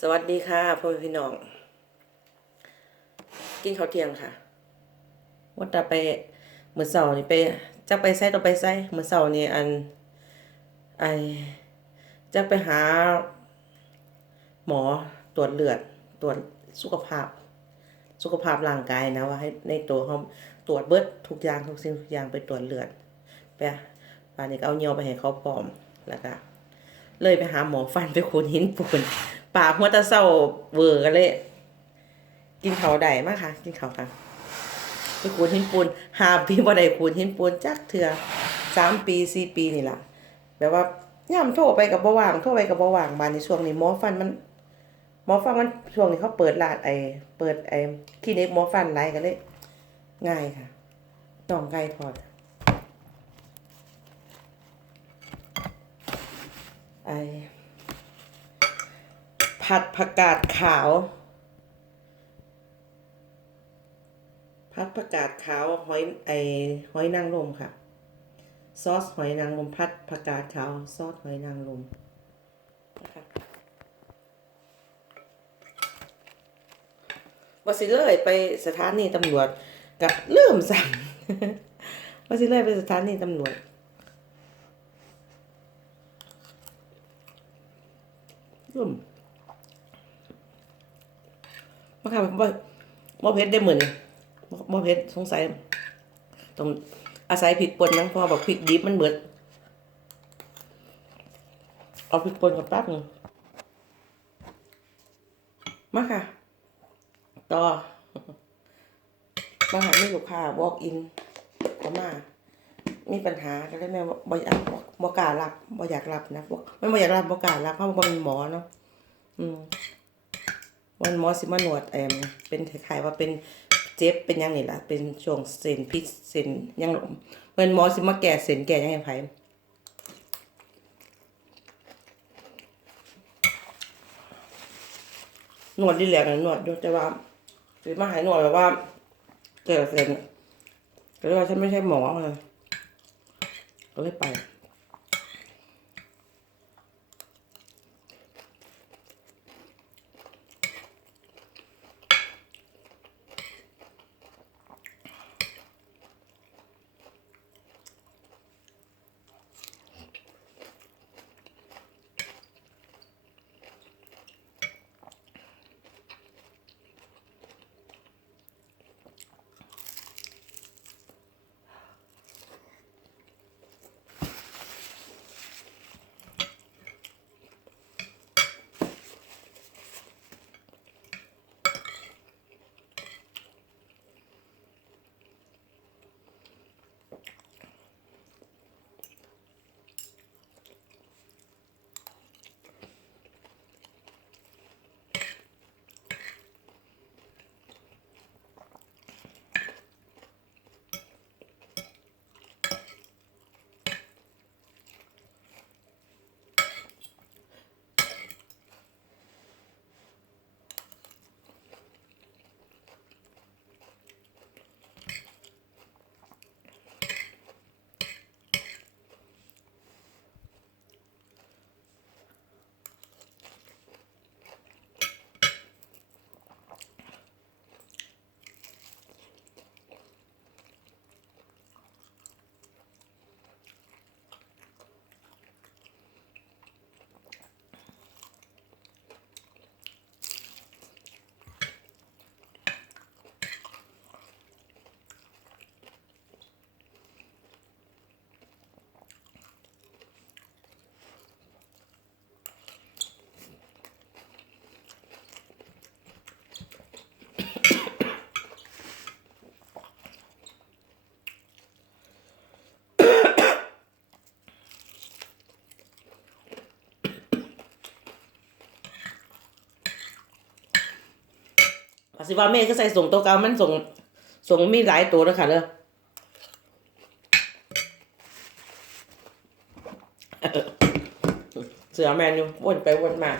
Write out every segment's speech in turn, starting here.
สวัสดีค่ะพ่อพี่น้อง กินข้าวเที่ยงค่ะว่าจะไปเมื่อเสาร์นี่ไปจะไปไส้ต้องไปไส้เมื่อเสาร์นี่อันไอจะไปหา หมอตรวจเลือดตรวจสุขภาพ สุขภาพร่างกายนะว่าให้ในตัวเขาตรวจเบิดทุกอย่างทุกสิ่งทุกอย่างไปตรวจเลือดไปป่านนี้ก็เอาเงียวไปให้เขาปลอมแล้วก็ เลยไปหาหมอฟันไปขูดหินปูนปากหัวตะเศร้าเวอร์กันเลย กินเขาได้มากค่ะ กินเขาค่ะไปขูดหินปูนหาปีบ่ได้ขูดหินปูนจักเถื่อสามปีสี่ปีนี่ล่ะแบบว่าย่ามโทรไปกับบ่ว่างโทรไปกับบ่ว่างบานในช่วงนี้หมอฟันมันหมอฟันมันช่วงนี้เขาเปิดร้านไอเปิดไอคลินิกหมอฟันไรกันเลย ง่ายค่ะต้องไก่ทอ ไอผัดผักกาดขาว ผัดผักกาดขาวหอยไอหอยนางรมค่ะ ซอสหอยนางรมผัดผักกาดขาว ซอสหอยนางรมนะคะว่าสิเลยไปสถานีตำรวจกับเริ่มสั่งว่าสิเลยไปสถานีตำรวจ อืมมาค่ะบ่บ่เพชรได้เหมือนบ่บ่เพชรสงสัยต้องอาศัยพริกป่นนังพอบอกพริกดิบมันเบิดเอาพริกป่นกับแป๊บนึงมาค่ะ ต่อมาหาไม่ลูกค้า walk in เข้ามา มีปัญหาก็เลยแม่บ่อยากบ่บ่กล้ารับบ่อยากรับนะบ่ไม่บ่อยากรับบ่กล้ารับเพราะบ่เป็นหมอเนาะอืมวันหมอสิมาหนวดแอมเป็นคล้ายๆว่าเป็นเจ็บเป็นยังนี่ล่ะเป็นช่วงเส้นพิษเส้นยังเพิ่นหมอสิมาแก้เส้นแก้หยังให้ไผหนวดดีแหลกนะหนวดอยู่แต่ว่าสิมาให้หนวดแบบว่าแก้เส้นก็เลยว่าฉันไม่ใช่หมอเลย ก็ สิว่าแม่ก็ใส่ส่งตัวเก่ามันส่งส่งมีหลายตัวแล้วค่ะเนอะเสือแมนอยู่วนไปวนมา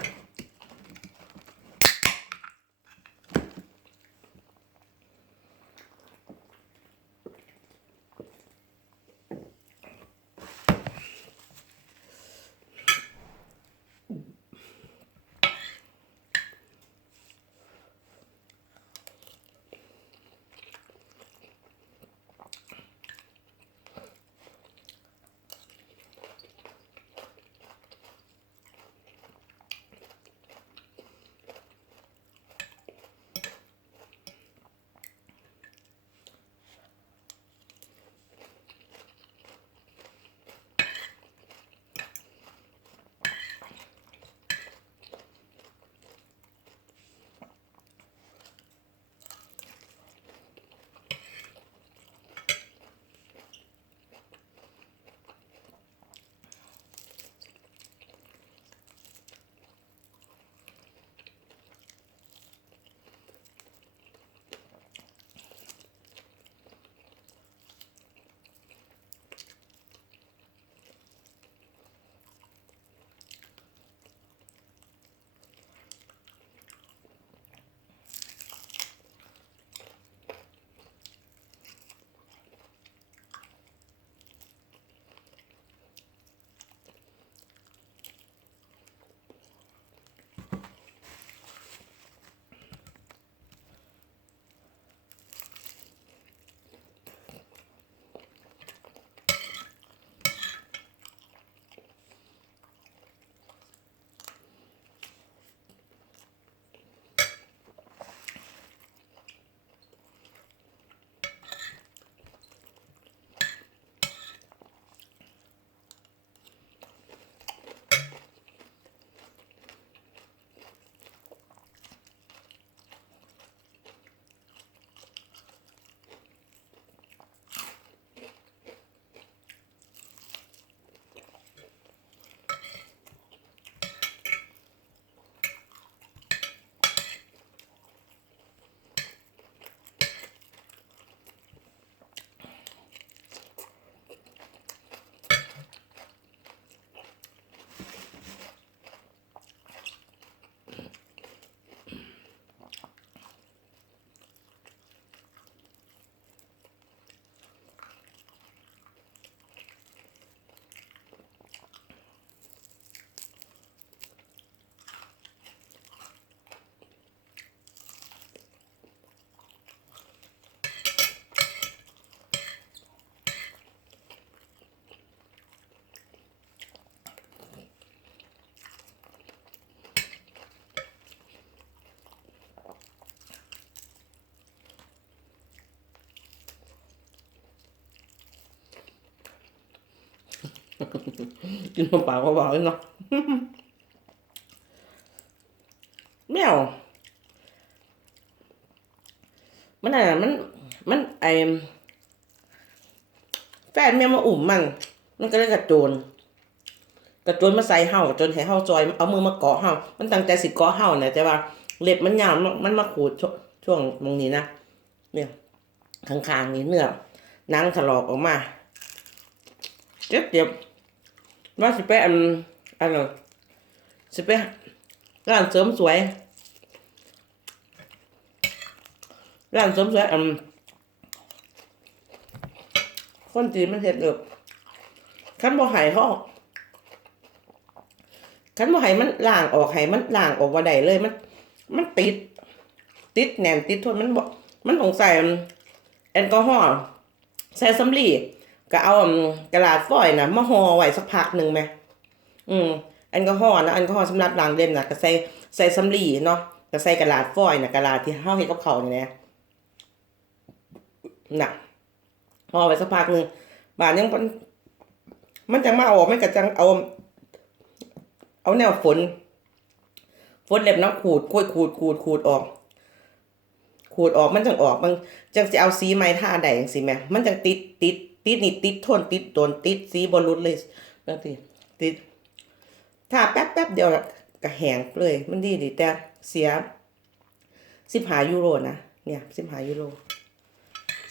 กินเปล่าๆก็บอกเลยเนาะแมวมันอะมัน มันไอแฟนแม่มาอุ่มมัน มันก็เลยกระโจนกระโจนมาใส่เห่าจนให้เห่าจอย เอามือมาเกาะเห่ามันตั้งใจสิเกาะเห่าเนี่ยแต่ว่าเล็บมันยาวมันมาขูดช่วงช่วงตรงนี้นะเนี่ยข้างๆนี่เนื้อนังถลอกออกมาเจ็บเจ็บ ว่าสิไปอันอันนั้นสิไปร้านเสริมสวยร้านเสริมสวยอันคนจีนมันเห็ดเอบคันบ่หายเขาคันบ่หายมันล่างออกหายมันล่างออกว่าใดเลยมัน มันติด ติดแน่นติดทนมันบ่มันต้องใส่แอลกอฮอล์ใส่สำลี ก็เอากระดาษฟอยล์นะมาห่อไว้สักพักหนึ่งไหมอืมแอลกอฮอนะแอลกอฮอสำหรับล้างเล่มนะก็ใส่ใส่สำลีเนาะก็ใส่กระดาษฟอยล์นะกระดาษที่เฮาเฮ็ดกับเขาวนี่แหละน่ะห่อไว้สักพักหนึ่งบานยังมันมันจังมาออกมันก็จังเอา เอาแนวฝนฝนเล็บน้ำขูดกล้วยขูดขูดขูดออก ขูดออกมันจังออกมันจังสิเอาสีไม้ท่าใดจังสิแม่มันจังติดติด ติดนี่ติดทนติดโดนติดสีบอลลุดเลยบางทีติดถ้าแป๊บแป๊บเดียวก็แหงเลย มันดีดีแต่เสียสิบหายูโรนะเนี่ยสิบหายูโร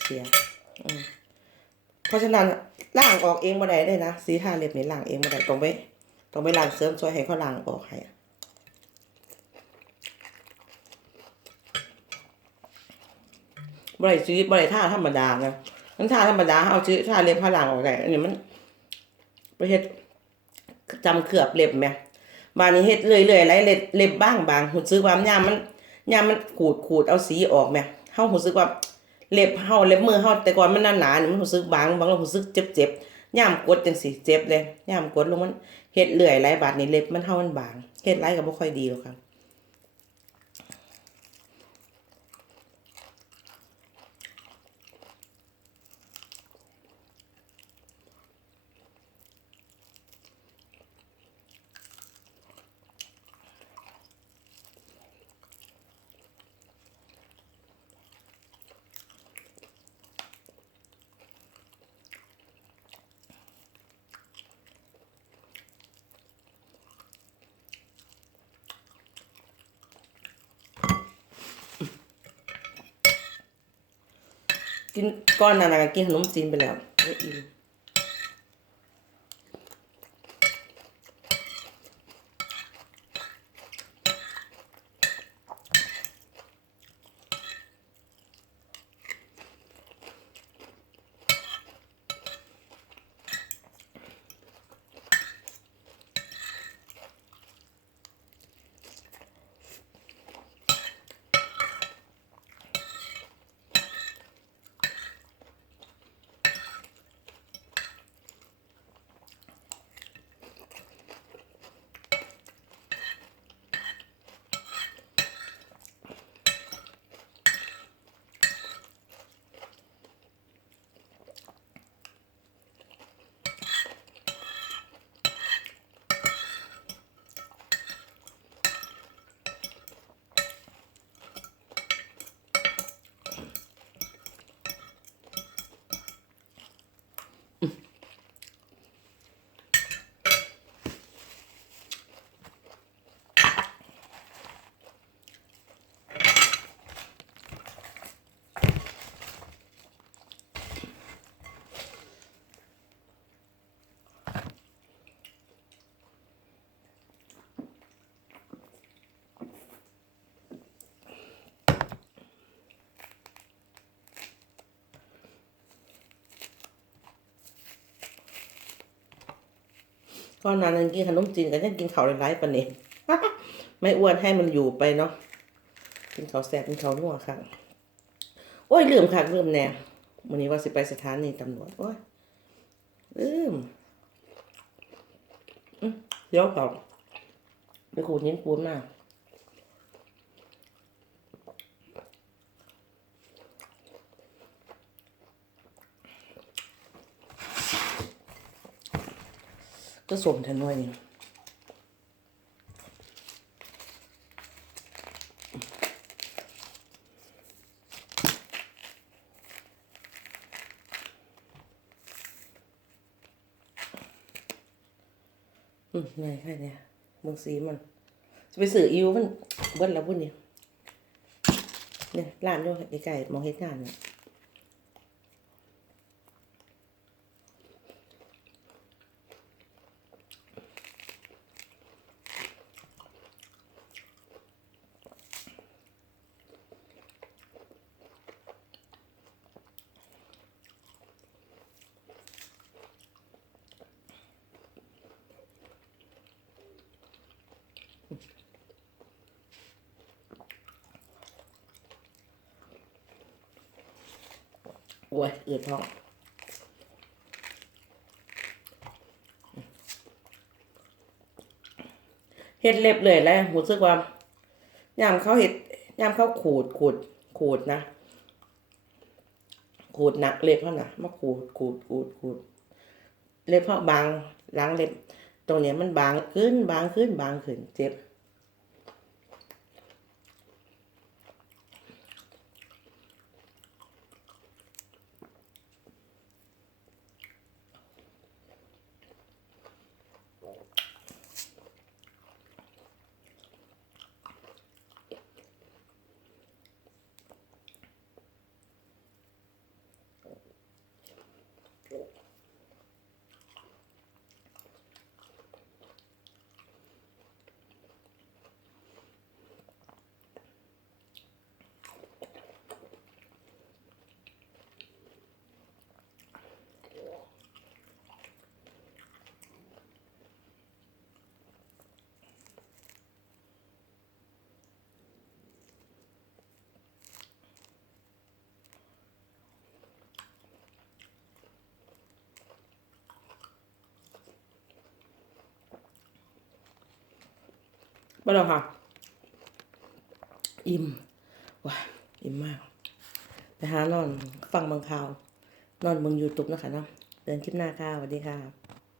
เสียเพราะฉะนั้นล่างออกเองบ่ได้เลยนะสีทาเล็บนี่ล่างเองบ่ได้ต้องไปต้องไปล้างเสริมช่วยให้เขาล้างออกให้บริซื้อบริท่าธรรมดานะ มันทาธรรมดาเอาซื้อทาเล็บผ้าหลังออกไงอันนี้มันประเฮ็ดจำเขือบเล็บไหมบานนี้เฮ็ดเรื่อยๆไรเล็บเล็บบ้างบางหูซื้อความยามมันยามมันขูดขูดเอาสีออกไหมเฮาหูซึกว่าเล็บเฮาเล็บมือเฮาแต่ก่อนมันหนาๆนี่มันหูซึกบางบางเราหูซึกเจ็บๆยามกดจังสิเจ็บเลยยามกดลงมันเฮ็ดเรื่อยไรบาดนี้เล็บมันเฮามันบางเฮ็ดไรก็บ่ค่อยดีหรอกครับ กินก้อนนั้นนะกินขนมจีนไปแล้วไม่อิ่ม ก้อนนั้นกินขนมจีนก็ยังกินข้าวหลายๆปานนี้ไม่อ้วนให้มันอยู่ไปเนาะกินข้าวแซ่บกินข้าวนัวค่ะโอ้ยลืมค่ะลืมแน่วันนี้ว่าสิไปสถานีตำรวจโอ้ยลืมเดี๋ยวก่าไปขูดยิ้มปูนมา ก็สมทันหน่วยนี่อืมไงค่ะเนี่ยมึงสีมันจะไปสื่ออิวมันเบิ้ลแล้วบุ่นเนี่ยเนี่ยร้านด้วยไอ้ไก่มองเฮ็ดงานเนี่ย โอ้ยอืดท้องเฮ็ดเล็บเลยแล้วรู้สึกว่ายามเขาเฮ็ดยามเขาขูดขูดขูดนะ ขูดหนักเล็บเขานะมาขูดขูดขูดขูดเล็บเขาบางล้างเล็บ ตรงเนี้ยมันบางขึ้นบางขึ้นบางขึ้นเจ็บ บ่แล้วค่ะ อิ่มว้าอิ่มมาก ไปหานอน ฟังบางข่าว นอนเบิ่งยูทูบนะคะเนาะเดินคลิปหน้าค่ะสวัสดีค่ะ